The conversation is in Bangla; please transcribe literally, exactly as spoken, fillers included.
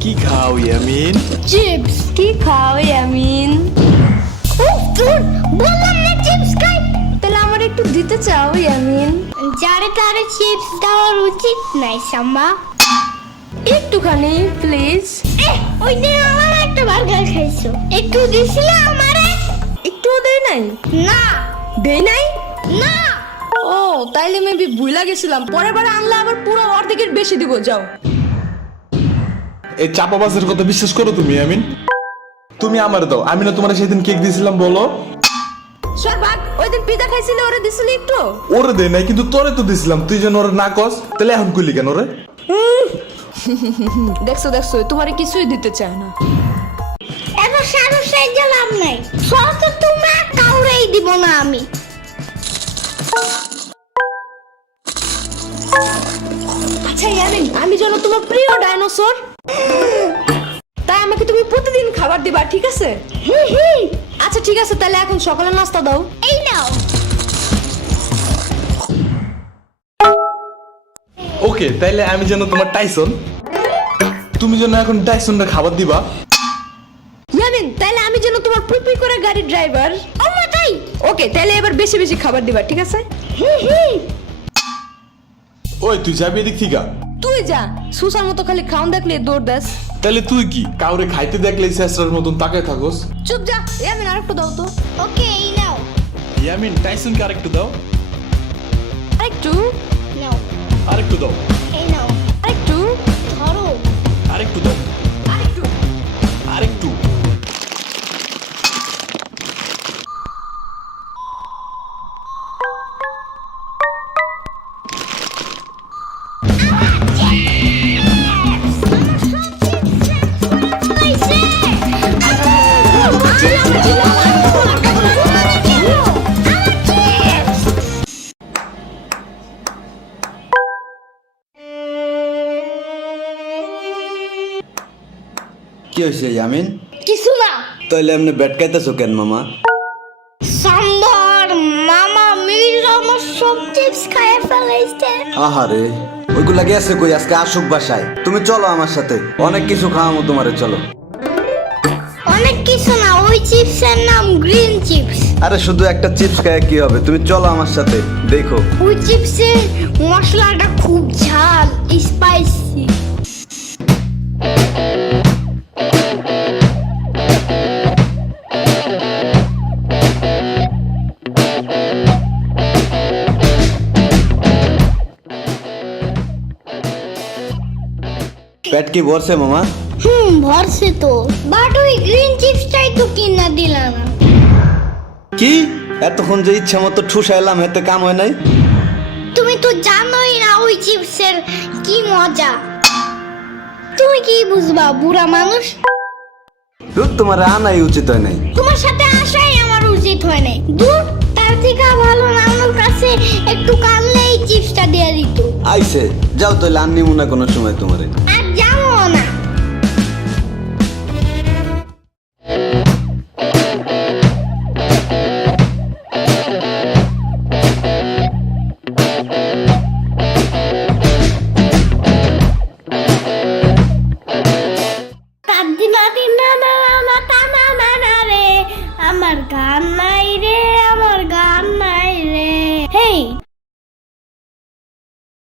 কি খাও ইয়ামিন? চিপস। কি খাও ইয়ামিন? উফ দূর, বললাম না চিপস খাই। তাহলে আমার একটু দিতে চাও ইয়ামিন? যারে তারে চিপস দেওয়ার উচিত নাই সাম্বা। একটুখানি প্লিজ। ওই দিন আমার একটা বার্গার খাইছো, একটু দিছিলে আমারে? একটুও দেই নাই? না। দেই নাই? না। ও তাইলে মেবি ভুলা গেছিলাম, পরের বার আনলে আবার পুরো অর্ধেকের বেশি দিব। যাও। এই চাপাবাজের কথা বিশ্বাস করো তুমি ইয়ামিন? তুমি আমার দাও, আমি না তোমার সেদিন কেক দিয়েছিলাম বলো? সরবাক ওই দিন পিজা খাইছিলে, ওরে দিছিলি একটু? ওরে দেই নাই, কিন্তু তোরে তো দিছিলাম, তুই যেন ওরে না কস, তাহলে এখন কইলি কেন রে? দেখছো দেখছো তোমারে কিছুই দিতে চায় না। এত সারস সাই গেলাম নাই, সব তো তোমরা কাউরেই দিব না আমি। আচ্ছা ইয়ামিন, আমি যেন তোমার প্রিয় ডাইনোসর, তাই আমাকে তুমি প্রতিদিন খাবার দিবা, ঠিক আছে? আচ্ছা ঠিক আছে, তাহলে এখন সকালের নাস্তা দাও। এই নাও। ওকে, তাইলে আমি যেন তোমার টাইসন, তুমি যেন এখন টাইসনটা খাবার দিবা। ইয়ামিন, তাহলে আমি যেন তোমার পুপি করে গাড়ির ড্রাইভার। ও মা তাই? ওকে, তাহলে এবার বেশি বেশি খাবার দিবা, ঠিক আছে? ওই তুই যাবি এদিক থেকে? তুই যা, সুসার মতো খালি খাওন দেখলে দৌড় দাস। তাহলে তুই কি কাউরে খাইতে দেখলে শেষরার মতন তাকায় থাকোস? চুপ যা। ইয়ামিন আরেকটু দাও তো। ওকে, এই নাও। ইয়ামিন, টাইসনকে আরেকটু দাও। আরেকটু নাও। আরেকটু দাও। এই নাও। আরেকটু ধরো। আরেকটু দাও। আরেকটু। আরেকটু। কি হয়েছে ইয়ামিন? কিছু না। তাইলে এমনি ব্যাট খাইতেছো কেন মামা? সাম্বার মামা মিল আমার সব চিপস খায় ফেলাইছে। আহারে, ওইগুলা গেছে কই? আজকে আসুক বাসায়। তুমি চলো আমার সাথে, অনেক কিছু খাওয়াবো তোমারে, চলো। অনেক কিছু না, ওই চিপসের নাম গ্রিন চিপস। আরে শুধু একটা চিপস খায় কি হবে? তুমি চলো আমার সাথে, দেখো। ওই চিপসের মশলাটা খুব ঝাল, স্পাইসি। পেট কি ভরছে মামা? হুম, ভরছে তো, বাট ওই গ্রিন চিপসটাই তো কিনা দিলা না। কি এতক্ষণ যে ইচ্ছা মতো ঠুসাইলাম, এতে কাম হয় নাই? তুমি তো জানোই না ওই চিপসের কি মজা। তুমি কি বুঝবা, বুড়া মানুষ। দুধ তোমার আনাই উচিত হয় নাই। তোমার সাথে আসাই আমার উচিত হয় নাই। দূর, তার থেকে ভালো নানুর কাছে একটু কানলেই চিপসটা দিয়ে দিত। আইছে, যাও তাইলে আর নিমু না কোনো সময় তোমারে। আর যাবো না। আমার গান নাই রে,